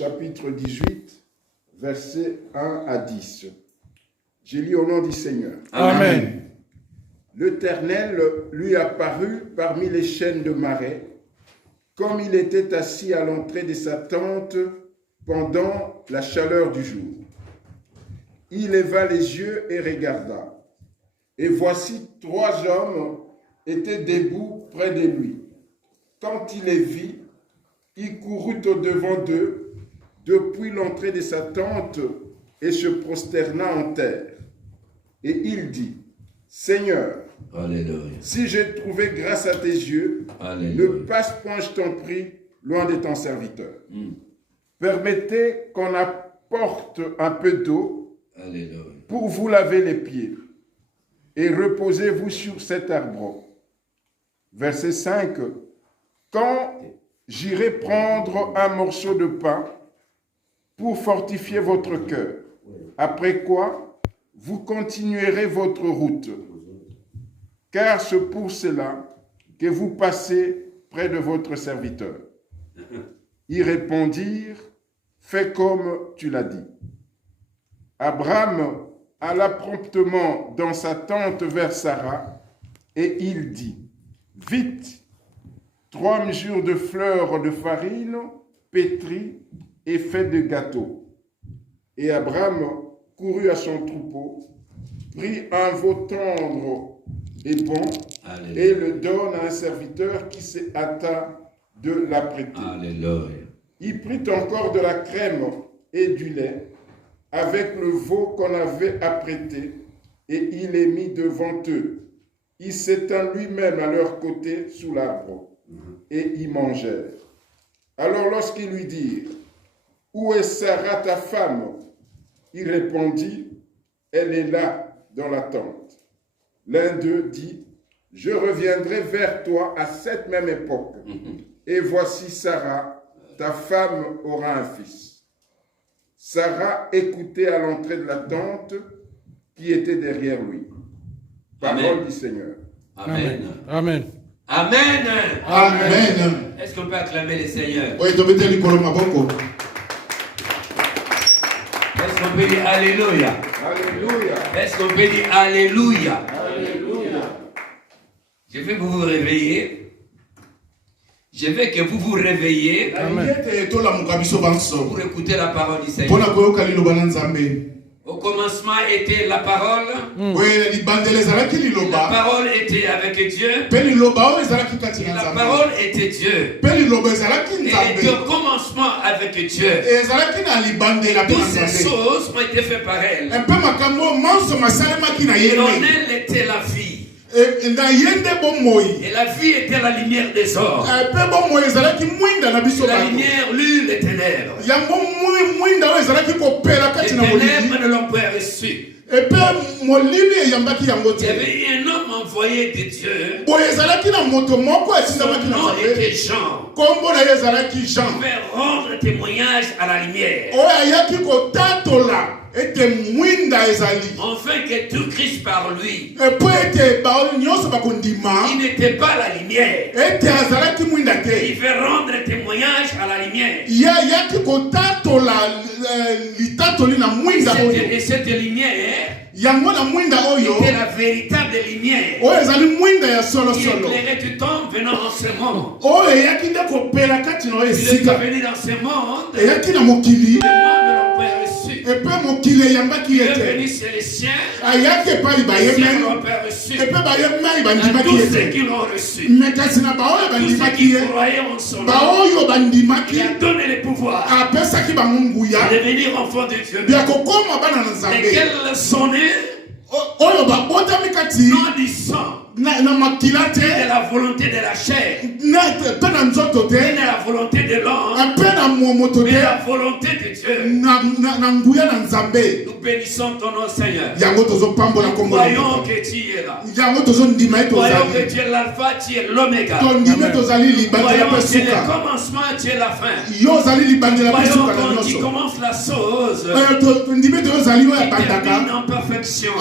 chapitre 18, versets 1 à 10. J'ai lu au nom du Seigneur. Amen. L'Éternel lui apparut parmi les chênes de marais, comme il était assis à l'entrée de sa tente pendant la chaleur du jour. Il leva les yeux et regarda. Et voici 3 hommes étaient debout près de lui. Quand il les vit, il courut au-devant d'eux depuis l'entrée de sa tente et se prosterna en terre. Et il dit, Seigneur, Alléluia. si j'ai trouvé grâce à tes yeux, Alléluia. ne passe point, je t'en prie, loin de ton serviteur. Permettez qu'on apporte un peu d'eau Alléluia. pour vous laver les pieds et reposez-vous sur cet arbre. Verset 5. Quand j'irai prendre un morceau de pain pour fortifier votre cœur, après quoi vous continuerez votre route, car c'est pour cela que vous passez près de votre serviteur. Ils répondirent, fais comme tu l'as dit. Abraham alla promptement dans sa tente vers Sarah, et il dit, vite, 3 mesures de fleurs de farine pétries et faites de gâteaux. Et Abraham courut à son troupeau, prit un veau tendre et bon, Alléluia. et le donne à un serviteur qui s'est hâta de l'apprêter. Alléluia. Il prit encore de la crème et du lait avec le veau qu'on avait apprêté, et il les mit devant eux. Il s'étend lui-même à leur côté sous l'arbre, et ils mangèrent. Alors lorsqu'ils lui dirent, où est Sarah ta femme? Il répondit, elle est là dans la tente. L'un d'eux dit, je reviendrai vers toi à cette même époque, et voici Sarah, ta femme aura un fils. Sarah écoutait à l'entrée de la tente qui était derrière lui. Parole Amen. du Seigneur. Amen. Amen. Amen. Amen. Est-ce qu'on peut acclamer le Seigneur? Oui, tu peux dire Nicolas Maboko. Est-ce qu'on peut dire Alléluia? Alléluia. Est-ce qu'on peut dire Alléluia? Alléluia. Je veux que vous vous réveillez. Je veux que vous vous réveillez pour écouter la parole du Seigneur. Au commencement était la parole. La parole était avec Dieu. Et la parole était Dieu. Et était au commencement avec Dieu. Toutes ces choses ont été faites par elle. Et en elle était la vie. Et la vie était la lumière des hommes. La lumière lut les ténèbres. Les ténèbres ne l'ont pas reçu. Il y avait un homme envoyé de Dieu. Son nom était Jean. Il devait rendre témoignage à la lumière. Enfin que tout Christ par lui. Il n'était pas la lumière. Il veut rendre témoignage à la lumière. Et cette lumière était la véritable lumière qui éclairait du temps venant en ce monde. Il est venu dans ce monde. Le monde ne l'a pas reçu. Il est venu chez les siens. Les siens ne l'ont pas reçu. À tous ceux qui l'ont reçu. À tous ceux qui croyaient en son nom. Il a donné le pouvoir de devenir enfant de Dieu. Lesquels sont nés non du sang, de la volonté de la chair, de la volonté de l'homme, de la volonté de Dieu. Nous bénissons ton nom, Seigneur. Nous croyons que tu es là. Nous croyons que tu es l'alpha, tu es l'oméga. Nous croyons que tu es le commencement, tu es la fin. Nous croyons quand tu commences la chose, tu termines en perfection.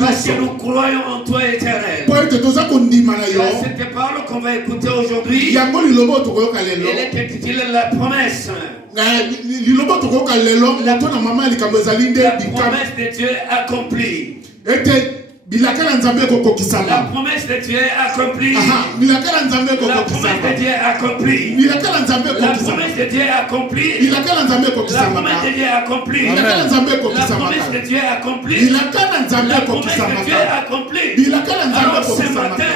Parce que nous croyons en toi éternellement. éternel. Cette parole qu'on va écouter aujourd'hui, elle est intitulée La promesse. La promesse de Dieu accomplie. La promesse de Dieu accomplie. La promesse de Dieu accomplie. La promesse de Dieu accomplie. La promesse de Dieu accomplie. La promesse de Dieu accomplie. La promesse de Dieu accomplie. Alors ce matin,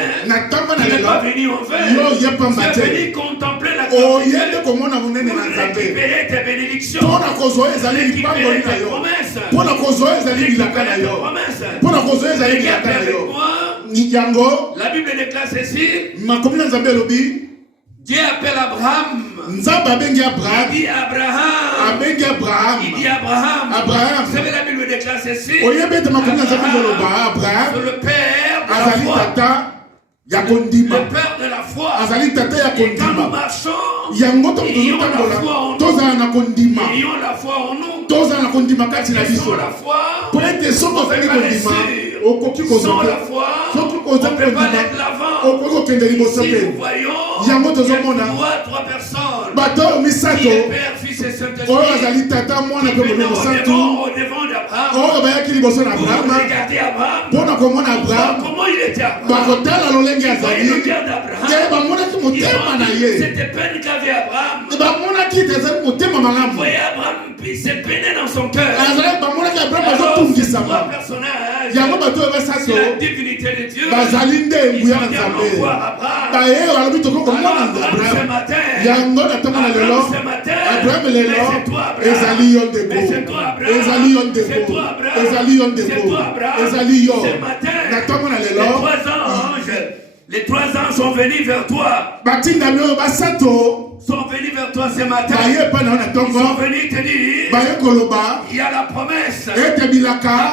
tu n'es pas venu en vain. Tu es venu contempler la grandeur pour récupérer tes bénédictions, récupérer tes promesses, récupérer tes promesses. Regardez avec moi. La Bible déclare ceci. Dieu appelle Abraham. Il dit Abraham. Il dit Abraham. Vous savez, la Bible déclare ceci. Abraham, c'est le père de la foi. Le père de la foi. Et quand nous marchons, ayons la foi en nous. Ayons la foi en nous. Sans la foi, on ne peut pas réussir. Sans la foi, on ne peut pas aller de l'avant. Si nous voyons, il y a trois personnes. Qui est Père, Fils et Saint-Esprit. Qui venaient au devant d'Abraham. Pour regarder Abraham. Comment il était Abraham. Ils voyaient le cœur d'Abraham. C'était peine qu'avait Abraham. Ils voyaient Abraham se peiner dans son cœur. Alors, ces trois personnages, la divinité de Dieu, ils sont bien en voir Abraham. Alors, Abraham ce matin, mais c'est toi Abraham. Mais c'est toi Abraham. C'est toi Abraham. C'est toi Abraham. Ce matin, les trois anges sont venus vers toi. Sont venus vers toi ce matin. Ils sont venus te dire, il y a la promesse,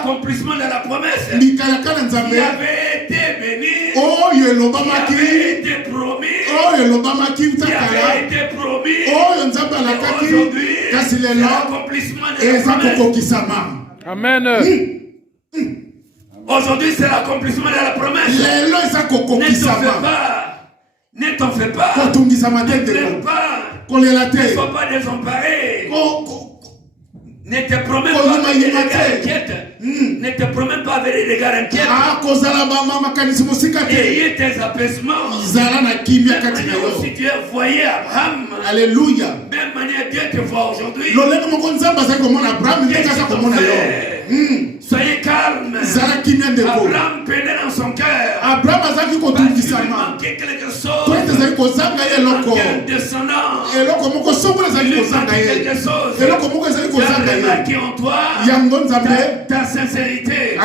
l'accomplissement de la promesse qui avait été béni, qui avait été promis, qui avait été promis. Aujourd'hui, c'est l'accomplissement de la promesse. Amen. Aujourd'hui, c'est l'accomplissement de la promesse. Ne t'en fais pas. Ne pleure pas. Ne sois pas désemparé. Ne te promets pas avec des regards inquiètes. Ne te promets pas avec des regards inquiètes. Ayez tes apaisements. Même manière aussi Dieu voyait Abraham. Alléluia. Même manière Dieu te voit aujourd'hui. Soyez calme. Abraham peinait dans son cœur. Parce qu'il manquait quelque chose. Descendant. Il manquait quelque chose. Il a remarqué en toi ta sincérité. Il a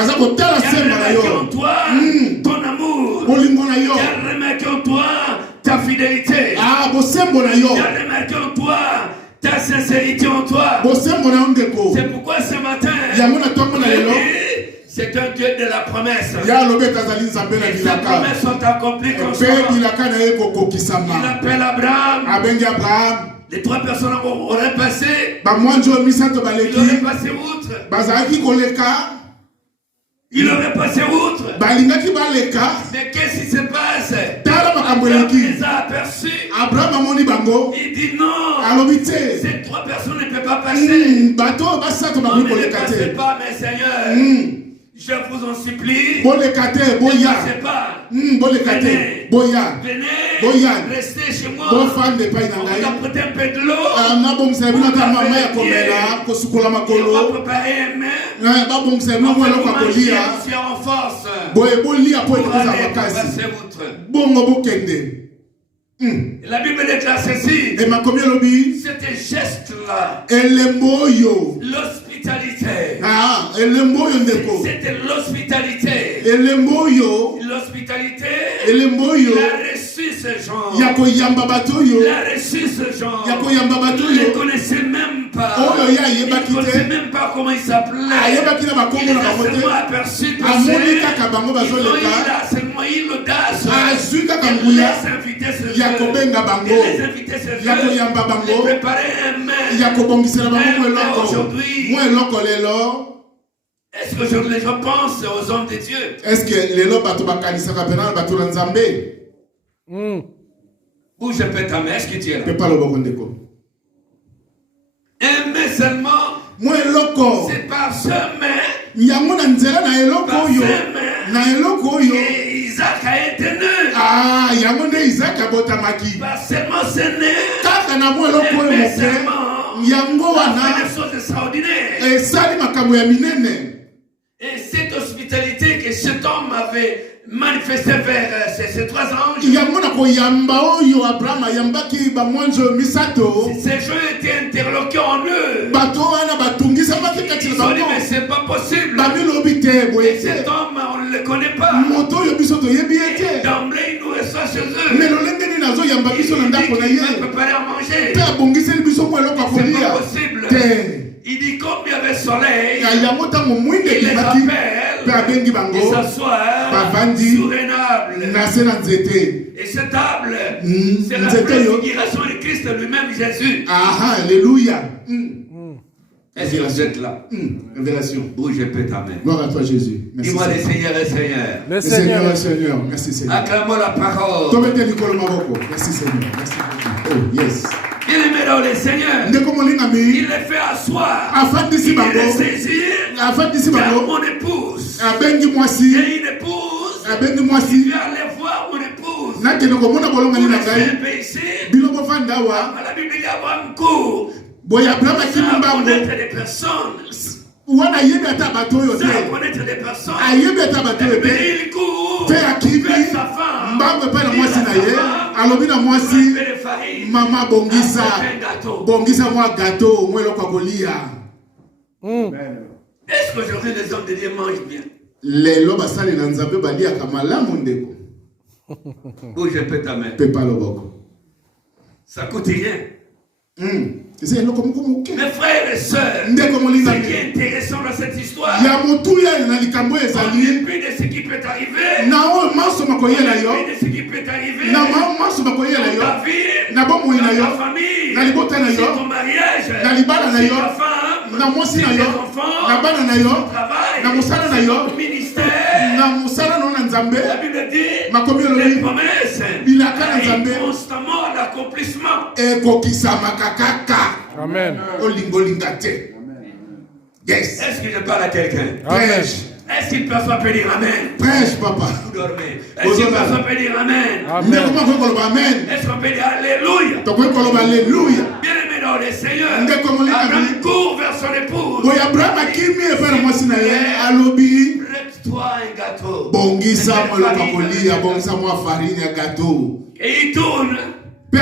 remarqué en toi ton amour. Il a remarqué en toi ta fidélité. Il a remarqué en toi ta sincérité en toi. C'est pourquoi ce matin, c'est un Dieu de la promesse. Et ces promesses sont accomplies comme ça. Il appelle Abraham. Les trois personnes auraient passé. Ils auraient passé outre. Il aurait passé outre. Mais qu'est-ce qui se passe? Abraham les a aperçus. Il dit non. Ces trois personnes ne peuvent pas passer. Non, mais ne passez pas, mes seigneurs. Je vous en supplie. Ne passez pas. Venez. Restez chez moi. On vous apporter un peu de l'eau. On va préparer un mets. On va manger en force. Pour aller passer outre. La Bible déclare ceci. C'était geste-là. L'hospitalité. C'était l'hospitalité. L'hospitalité. Il a reçu ce genre. Il a reçu ce genre. Il ne connaissait même pas. Il ne connaissait même pas comment il s'appelait. Il a seulement aperçu passer. Il a seulement eu l'audace. Il les invitait ce jeu. Il préparait un mets. Aujourd'hui, Est-ce qu'aujourd'hui les gens pensent aux hommes de Dieu? Est-ce que les gens ont Bouge un peu ta main, est-ce que tu es là? Aimer seulement, c'est par ce main, Isaac a été né. Pas seulement c'est né, mais seulement des choses extraordinaires. Et cette hospitalité que cet homme avait manifesté vers ces trois anges, ces gens étaient interloqués en eux. Ils ont dit mais c'est pas possible. Et cet homme on ne le connaît pas. Et d'emblée il nous reçoit chez eux. Il dit qu'il va préparer à manger. C'est pas possible. Il dit comme il y avait soleil, il les appelle, il s'assoit sur une table. Et cette table, c'est la préfiguration de Christ lui-même, Jésus. Alléluia. Est-ce que vous êtes là? Révélation. Bouge un peu ta main. Gloire à toi Jésus. Dis-moi le Seigneur est Seigneur. Le Seigneur est Seigneur. Merci Seigneur. Acclamons la parole. Merci Seigneur. Merci. Oh yes. Il est mis dans le Seigneur. Il les fait asseoir. Il les saisit. Car mon épouse. Et une épouse. Il veut aller voir mon épouse. Vous laissez un peu ici. La Bible dit avoir un cours. Ça va connaître des personnes. Ça va connaître des personnes. Il court vers sa femme. Maman bongisa moi gâteau moi le kolia. Est-ce qu'aujourd'hui les hommes de Dieu mangent bien? Les loba sali na nzambe balia kamala mondeko. Bouge un peu ta main. Pepa loboko. Ça coûte rien. Mes frères et sœurs, ce qui est intéressant dans cette histoire, en dépit de ce qui peut arriver, de ce qui peut arriver, dans ta vie, dans ta famille, dans ton mariage, dans ta femme, dans tes enfants, dans ton travail, dans ton ministère. La Bible dit, les promesses arrivent constamment à l'accomplissement. Amen. Yes. Est-ce que je parle à quelqu'un? Prêche. Est-ce qu'une personne peut dire Amen? Prêche, papa. Vous dormez. Est-ce qu'une personne peut dire Amen? Amen. Est-ce qu'on peut dire Alléluia? Alléluia. Bien-aimé dans le Seigneur, Abraham court vers son épouse. Prête-toi un gâteau. Et il tourne. Il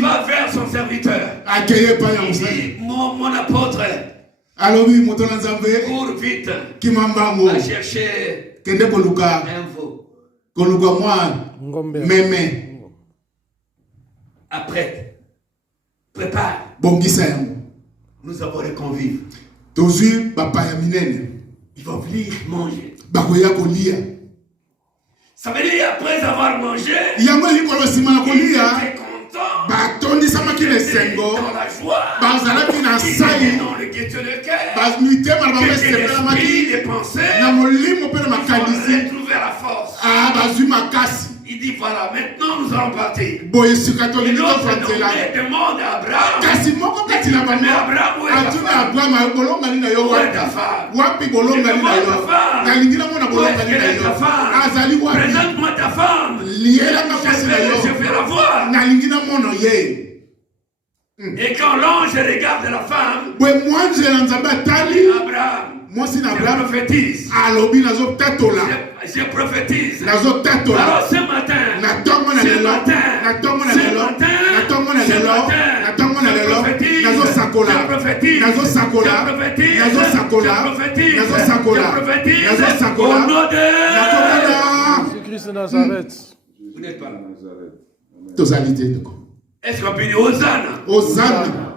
va vers son serviteur. Il dit, mon apôtre, cours vite. Va chercher un veau. Après, prépare. Nous avons les convives. Ils vont venir manger. Ça veut dire après avoir mangé, ils étaient contents. Dans la joie. Ils étaient dans le gaieté de cœur. L'esprit des pensées. Ils ont retrouvé la force. Il dit voilà, maintenant nous allons partir. Et l'autre demande à Abraham. Mais Abraham, où est ta femme? Où est ta femme? Présente-moi ta femme. Je vais la voir. Et quand l'ange regarde la femme, Abraham, je prophétise. Je prophétise. Alors ce matin, au nom de Jésus-Christ de Nazareth. Vous n'êtes pas là. Est-ce qu'on peut dire Hosanna?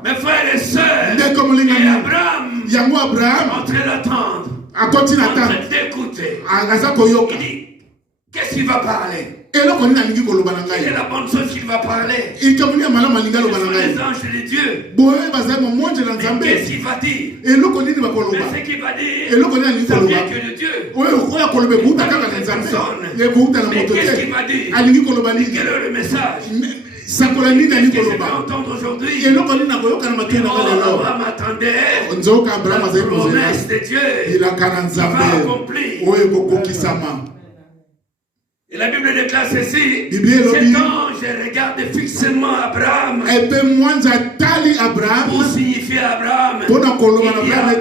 Mes frères et sœurs, et Abraham, en train d'attendre, en train d'écouter, il dit, qu'est-ce qu'il va parler? Quelle est la bonne chose qu'il va parler? Ce sont les anges de Dieu. Qu'est-ce qu'il va dire? Mais ce qu'il va dire, ça vient que de Dieu. Mais qu'est-ce qu'il va dire? Quel est le message? Qu'est-ce que je vais entendre aujourd'hui? Abraham attendait la promesse de Dieu. Il va accomplir. Et la Bible déclare ceci: cet ange regarde fixement Abraham pour signifier Abraham. Il dit Abraham,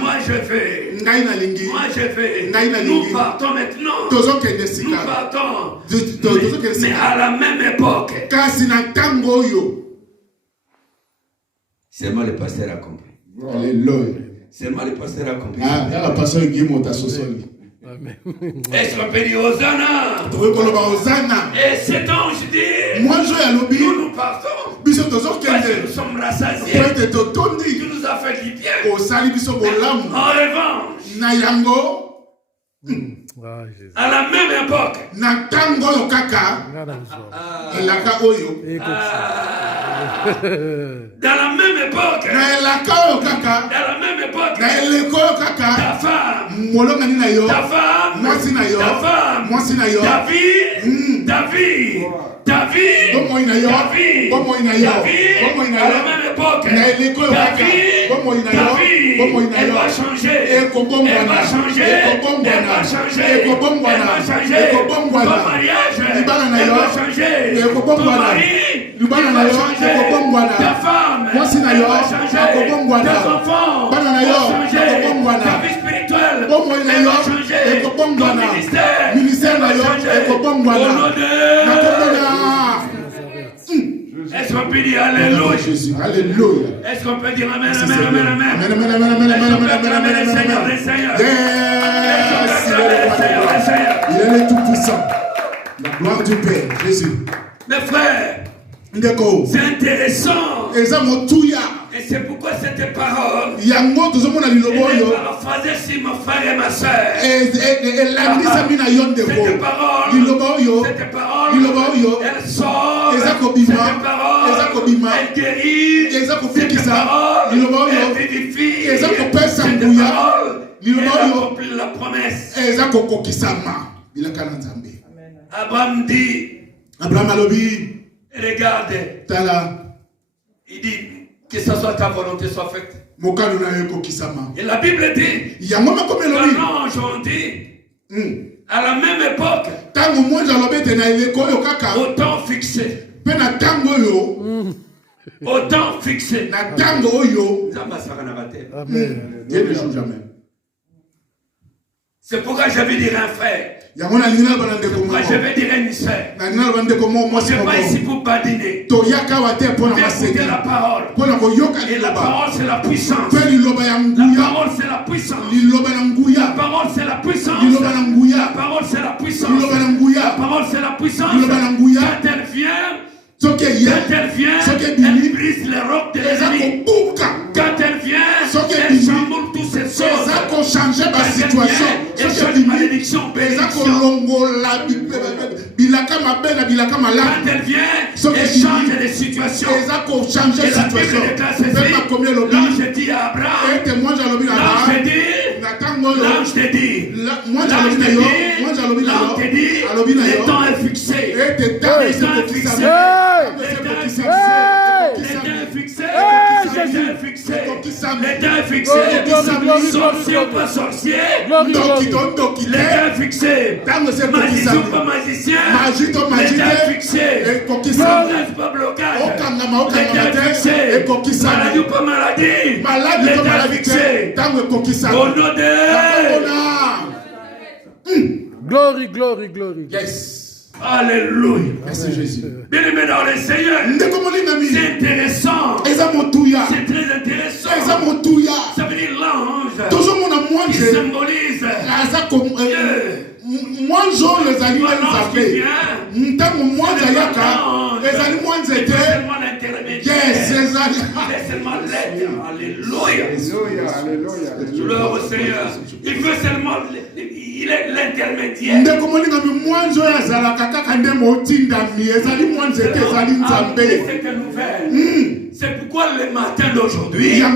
moi je vais. Nous partons maintenant. Nous partons. Mais à la même époque. Seulement le pasteur a compris. Alléluia. Seulement le pasteur a compris. Est-ce qu'on peut dire Hosanna? Et cet ange dit: nous partons. Parce que nous sommes rassasiés. Tu nous as fait du bien. En revanche, à la même époque, dans la même époque, ta femme, David, à la même époque, elle va changer, ton mariage, elle va changer, ton mari, il va changer, ta femme, elle va changer, tes enfants vont changer, ta vie spirituelle, elle va changer, ton ministère va changer, au nom de... Est-ce qu'on peut dire Alléluia? Alléluia. Est-ce qu'on peut dire Amen, Amen, Amen, Amen? Est-ce qu'on peut acclamer le Seigneur, le Seigneur? Il est le Tout-Puissant. La gloire du Père, Jésus. Mes frères, c'est intéressant. Et c'est pourquoi cette parole est paraphrasée sur mon frère et ma soeur. Cette parole, elle sort. Cette parole, elle guérit. Cette parole, elle vivifie. Cette parole, elle accomplit la promesse. Abraham dit, regarde, il dit, que ce soit ta volonté soit faite. Et la Bible dit, quand l'ange on dit, à la même époque, au temps fixé. Au temps fixé. C'est pourquoi je vais dire un frère. C'est pourquoi je vais dire une sœur. On n'est pas ici pour badiner. On vient écouter la parole. Et la parole c'est la puissance. La parole c'est la puissance. La parole c'est la puissance. La parole c'est la puissance. La parole c'est la puissance. Quand elle vient, elle brise les rocs de l'ennemi. Quand elle vient, elle chamboule tous ses sorts. Elle change de malédiction, bénédiction. Quand elle vient, elle change les situations. Et la Bible déclare ceci. L'ange dit à Abraham, l'ange te dit, le temps est fixé. Le temps est fixé. Sorcier ou pas sorcier, l'état est fixé. Magicien ou pas magicien, l'état est fixé. Blocage pas blocage, l'état est fixé. Maladie ou pas maladie, l'état est fixé. Au nom de... Glory, glory, glory. Yes. Alléluia. Merci Jésus. Bien-aimé dans le Seigneur, c'est intéressant. C'est très intéressant. Ça veut dire l'ange qui symbolise Dieu. Alléluia. Gloire au Seigneur. Il veut seulement Il est l'intermédiaire. C'est une nouvelle. C'est pourquoi le matin d'aujourd'hui, la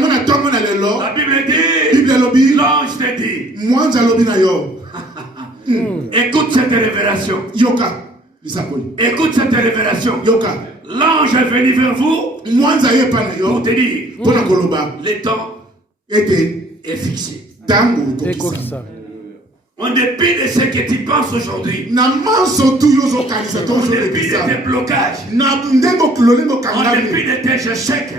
Bible dit, l'ange te dit, écoute cette révélation. Écoute cette révélation. L'ange est venu vers vous pour te dire, le temps est fixé. En dépit de ce que tu penses aujourd'hui, en dépit de tes blocages, en dépit de tes échecs,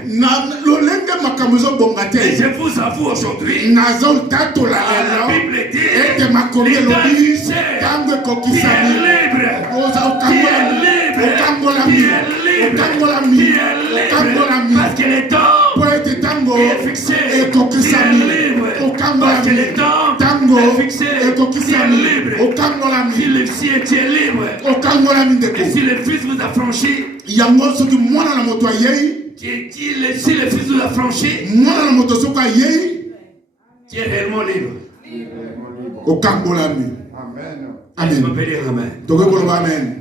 et je vous avoue aujourd'hui, la Bible dit, parce que le temps est fixé, tu es libre, parce que le temps est fixé, tu es libre, si le ciel tu es libre, et si le Fils vous a franchi, si le Fils vous a franchi, tu es réellement libre. Amen. Est-ce qu'on peut dire Amen?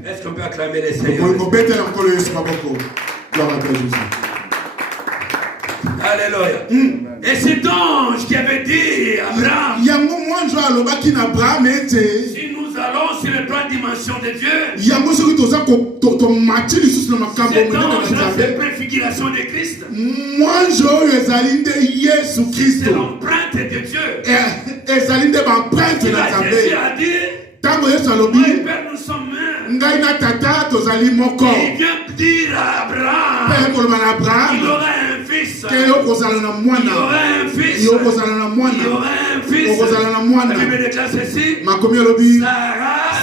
Est-ce qu'on peut acclamer les Seigneurs? Alléluia. Et cet ange qui avait dit à Abraham, si nous allons sur le plan de dimension de Dieu, cet ange-là, c'est la préfiguration de Christ. C'est l'empreinte de Dieu. Jésus a dit, moi et Père, nous sommes un. Il vient dire à Abraham, il aura un fils. Il aura un fils. Il aura un fils. La Bible déclare ceci.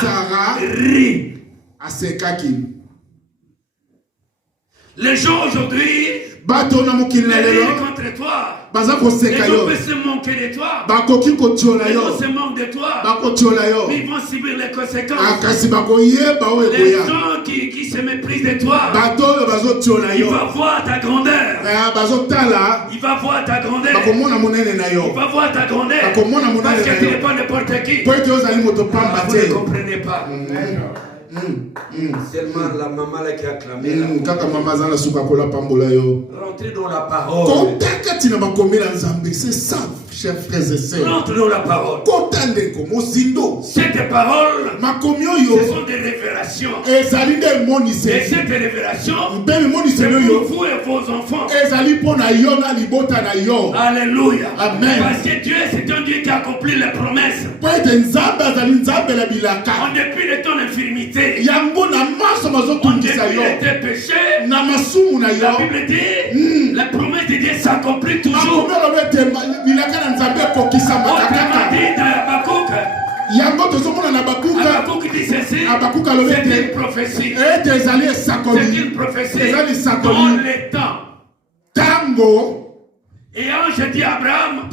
Sarah rit. Les gens aujourd'hui, les contre toi. Les gens peuvent se moquer de toi. Les gens se moquent de toi. Mais ils vont subir les conséquences. Les gens qui se méprisent de toi, il va voir ta grandeur. Il va voir ta grandeur. Il va voir ta grandeur. Parce que tu n'es pas n'importe qui. Vous ne comprenez pas. Seulement la maman là qui a clamé. Rentrez dans la parole. C'est ça, chers frères et sœurs. Rentre dans la parole. Cette parole, ce sont des révélations. Et cette révélation, c'est pour vous et vos enfants. Alléluia. Amen. Parce que Dieu, c'est un Dieu qui accomplit les promesses. En dépit de ton infirmité, en dépit de tes péchés, la Bible dit, la promesse de Dieu s'accomplit toujours. On t'a dit dans Habakkuk dit ceci, c'est une prophétie. C'est une prophétie dans le temps. Et ange dit à Abraham,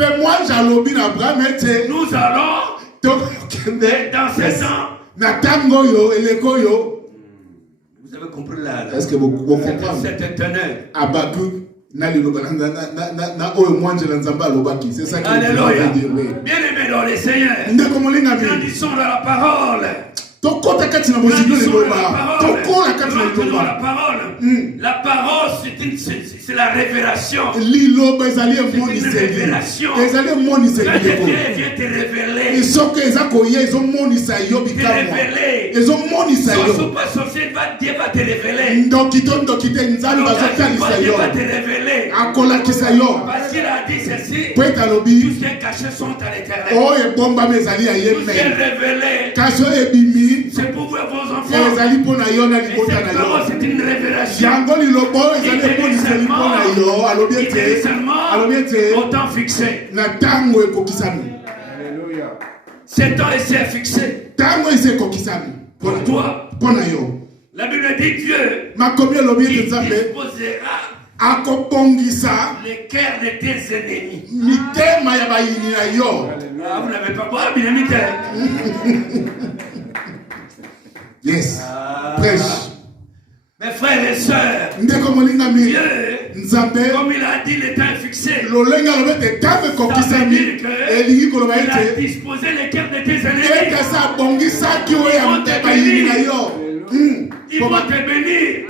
nous allons dans ce temps. Vous avez compris là? Est-ce que vous comprenez? Cette éternel. C'est ça qu'il Alléluia. Bien aimé dans les Seigneurs, grandissons dans la parole. La parole, c'est la révélation. C'est une révélation. Quand Dieu vient te révéler, Dieu va te révéler. Dieu va te révéler. Parce qu'il a dit ceci, tous ces cachets sont à l'éternel. Tout ce révélé, c'est pour vous et vos enfants. Et cette parole, c'est une révélation. Il est seulement au temps fixé. Alléluia. Ce temps est fixé. Pour toi. La Bible dit Dieu qui disposera les cœurs de tes ennemis. Vous n'avez pas boire, bien aimé. Yes. Prêche. Mes frères et sœurs, Dieu, comme il a dit, le temps est fixé. Ça veut dire qu'il a disposé les cœurs de tes ennemis. Ils vont te bénir.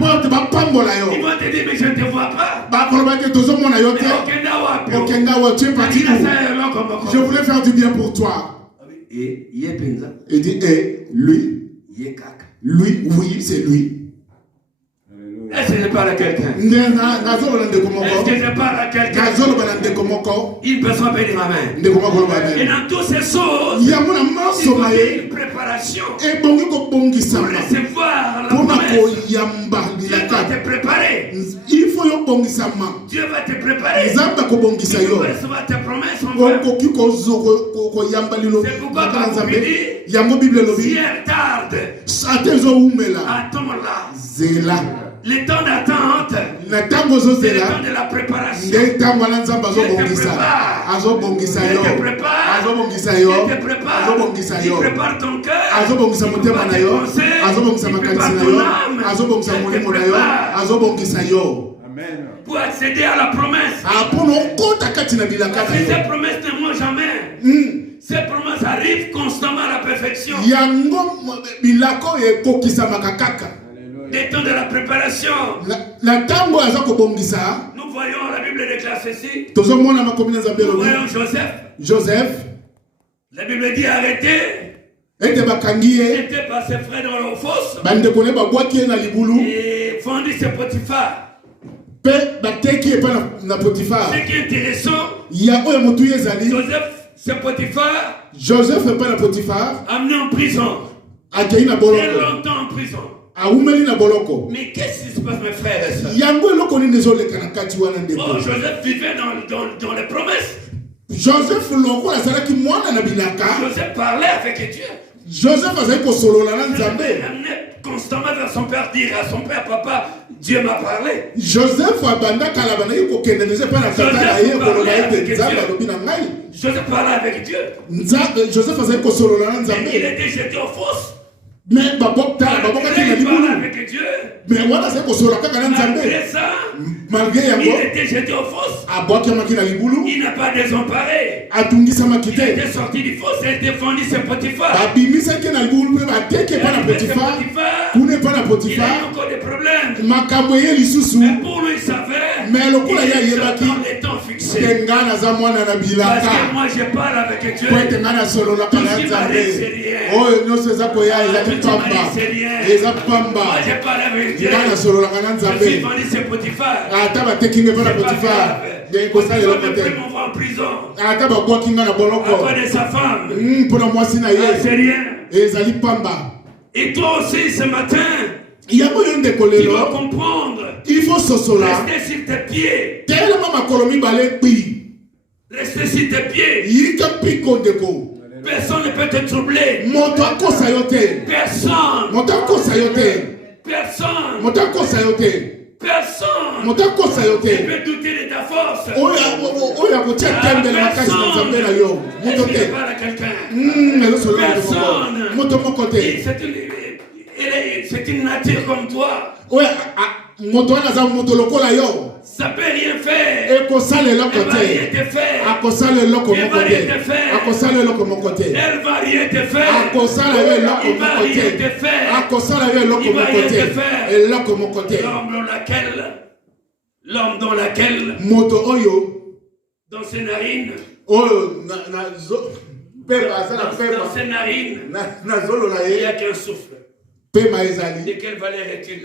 Ils vont te dire, mais je ne te vois pas. Tu es parti où? Je voulais faire du bien pour toi. Il dit, lui, oui, c'est lui. Est-ce que je parle à quelqu'un? Est-ce que je parle à quelqu'un? Une personne peut dire amen. Et dans toutes ces choses, il y a une préparation pour recevoir la promesse. Dieu va te préparer. Il faut Dieu va te préparer. Tu vas recevoir tes promesses, mon frère. C'est pourquoi Bible dit, si elle tarde, attends-la. Le temps d'attente, c'est le temps de la préparation. Il te prépare ton cœur, il prépare tes pensées, il prépare ton âme, pour accéder à la promesse. Ces promesses ne mentent jamais. Ces promesses arrivent constamment à la perfection. Des temps de la préparation. Nous voyons la Bible déclare ceci. Nous voyons Joseph. La Bible dit arrêtez. C'était par ses frères dans leur fosse. Et vendu ses Potiphar. Ce qui est intéressant, Joseph n'est pas la Potiphar. Amené en prison. Très longtemps en prison. Mais qu'est-ce qui se passe, mes frères et sœurs? Joseph vivait dans les promesses. Joseph parlait avec Dieu. Joseph amenait constamment vers son père, dire à son père, papa, Dieu m'a parlé. Joseph parlait avec Dieu. Il était jeté aux fosses. Mais il était jeté aux fosses. Il n'a pas désemparé. Il était sorti du fosse et défendu ses Potiphar. Il a encore des problèmes. Mais pour lui, il savait qu'il était dans les temps fixés. Parce que moi, je parle avec Dieu. Tout ce qui m'arrive, c'est rien. Moi, je parle avec Dieu. Je suis vendu ses Potiphar. Ils m'envoient en prison. À cause de sa femme. C'est rien. Et toi aussi ce matin, tu dois comprendre. Il faut rester sur tes pieds. Rester sur tes pieds. Personne ne peut te troubler. Personne ne peut douter de ta force. C'est une nature comme toi. Ça peut rien faire. Elle va rien te faire. Elle va rien te faire. L'homme dans laquelle dans ses narines il n'y a qu'un souffle. De quelle valeur est-il?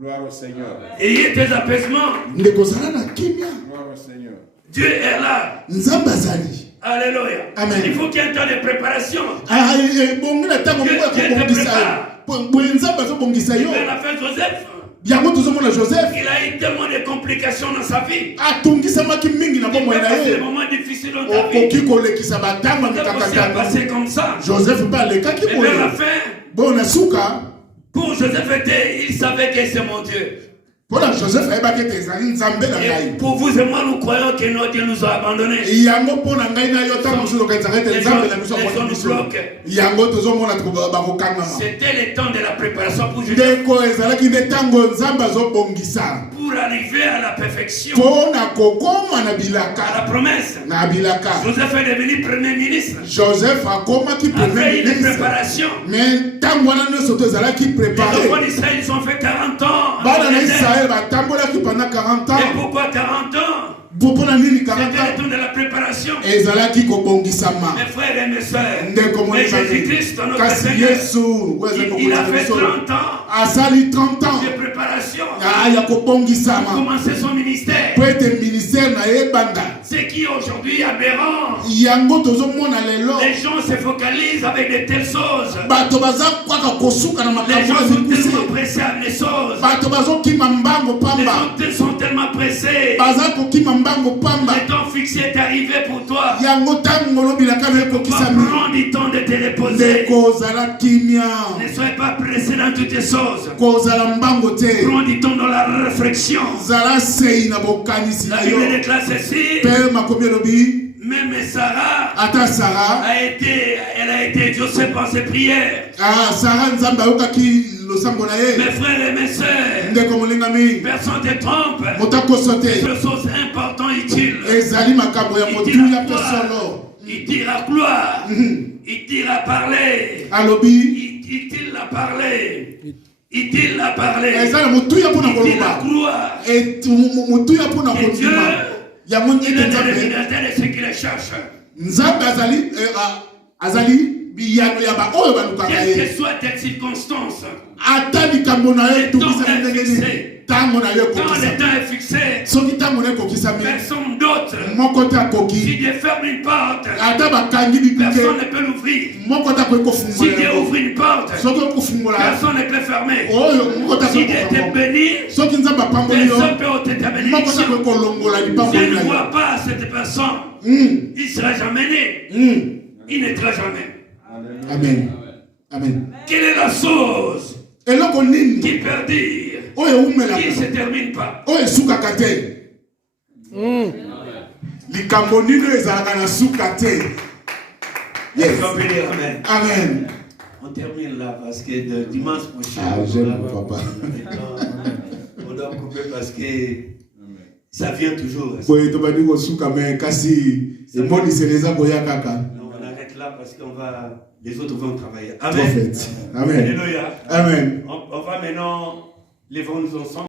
Gloire au Seigneur. Ayez tes apaisements. Gloire au Seigneur. Dieu est là. Alléluia. Amen. Il faut qu'il y ait un temps de préparation. Joseph. Il a eu tellement de complications dans sa vie. Il passé des moments difficiles dans ta vie. C'est passé comme ça. Joseph mais vers la fin, pour Joseph, il savait que c'est mon Dieu. Et pour vous et moi, nous croyons que notre Dieu nous a abandonnés. Les hommes nous bloquent. C'était le temps de la préparation pour Joseph. pour arriver à la perfection, à la promesse. Joseph est devenu premier ministre. Joseph a fait une préparation. Mais les enfants d'Israël, ils ont fait 40 ans. Et pourquoi 40 ans? C'était le temps de la préparation. Mes frères et mes sœurs, mais Jésus-Christ, notre Seigneur, il a fait 30 ans de préparation pour commencer son ministère. C'est qui aujourd'hui est aberrant. Les gens se focalisent avec de telles choses. Les gens sont tellement pressés avec les choses. Les gens sont tellement pressés. Le temps fixé est arrivé pour toi. Prends du temps de te reposer. Ne soyez pas pressé dans toutes les choses. Prends du temps dans la réflexion. La Bible déclare ceci. Même Sarah a été Dieu par ses prières. Mes frères et mes sœurs, personne ne te trompe. C'est une chose importante, utile. Il tire à gloire. Il tire à parler. Il tire à parler. Il tire à parler. Il tire à gloire. Et Dieu, il est le révélateur de ce qu'il cherche. Quelles que soient tes circonstances, le temps est fixé. Personne d'autre. Si Dieu ferme une porte, personne ne peut l'ouvrir. Si Dieu ouvre une porte, personne ne peut fermer. Si Dieu te bénit, personne ne peut ôter ta bénédiction. Si Dieu ne voit pas cette personne, il ne sera jamais né. Il n'étra jamais. Amen. Amen. Quelle est la chose qui perdure, qui ne se termine pas? Yes. Amen. Amen. On termine là parce que de dimanche prochain, on doit couper parce que ça vient toujours. On arrête là parce qu'on va, les autres vont travailler. Amen. Amen. Alléluia. Amen. On va maintenant lever nous ensemble.